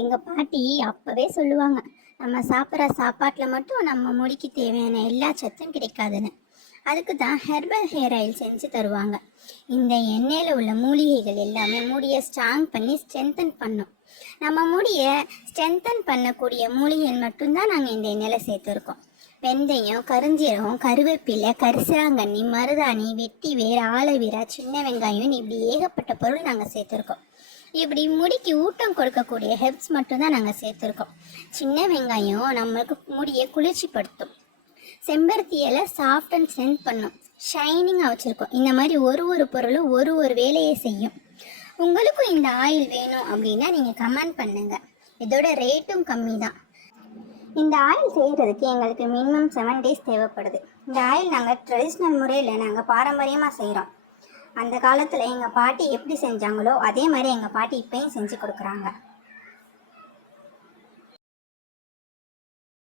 எங்கள் பாட்டி அப்போவே சொல்லுவாங்க, நம்ம சாப்பிட்ற சாப்பாட்டில் மட்டும் நம்ம முடிக்கு தேவையான எல்லா சத்தும் கிடைக்காதுன்னு. அதுக்கு தான் ஹெர்பல் ஹேர் ஆயில் செஞ்சு தருவாங்க. இந்த எண்ணெயில் உள்ள மூலிகைகள் எல்லாமே முடியை ஸ்ட்ராங் பண்ணி ஸ்ட்ரென்தன் பண்ணும். நம்ம முடியை ஸ்ட்ரென்தன் பண்ணக்கூடிய மூலிகைகள் மட்டும்தான் நாங்கள் இந்த எண்ணெயில் சேர்த்துருக்கோம். வெந்தயம், கருஞ்சீரகம், கருவேப்பிலை, கரிசலாங்கண்ணி, மருதாணி, வெட்டி வேர், ஆலோவேரா, சின்ன வெங்காயம், இப்படி ஏகப்பட்ட பொருள் நாங்கள் சேர்த்துருக்கோம். இப்படி முடிக்கு ஊட்டம் கொடுக்கக்கூடிய ஹெர்ப்ஸ் மட்டும்தான் நாங்கள் சேர்த்துருக்கோம். சின்ன வெங்காயம் நம்மளுக்கு முடியை குளிர்ச்சிப்படுத்தும். செம்பருத்தி இலை சாஃப்ட் அண்ட் ஸ்ட்ரென்த் பண்ணும், ஷைனிங்காக வச்சுருக்கோம். இந்த மாதிரி ஒரு பொருளும் ஒரு வேலையை செய்யும். உங்களுக்கும் இந்த ஆயில் வேணும் அப்படின்னா நீங்கள் கமெண்ட் பண்ணுங்கள். இதோட ரேட்டும் கம்மி தான். இந்த ஆயில் செய்கிறதுக்கு எங்களுக்கு மினிமம் 7 days தேவைப்படுது. இந்த ஆயில் நாங்கள் ட்ரெடிஷ்னல் முறையில் நாங்கள் பாரம்பரியமாக செய்கிறோம். அந்த காலத்தில் எங்கள் பாட்டி எப்படி செஞ்சாங்களோ அதே மாதிரி எங்கள் பாட்டி இப்போயும் செஞ்சு கொடுக்குறாங்க.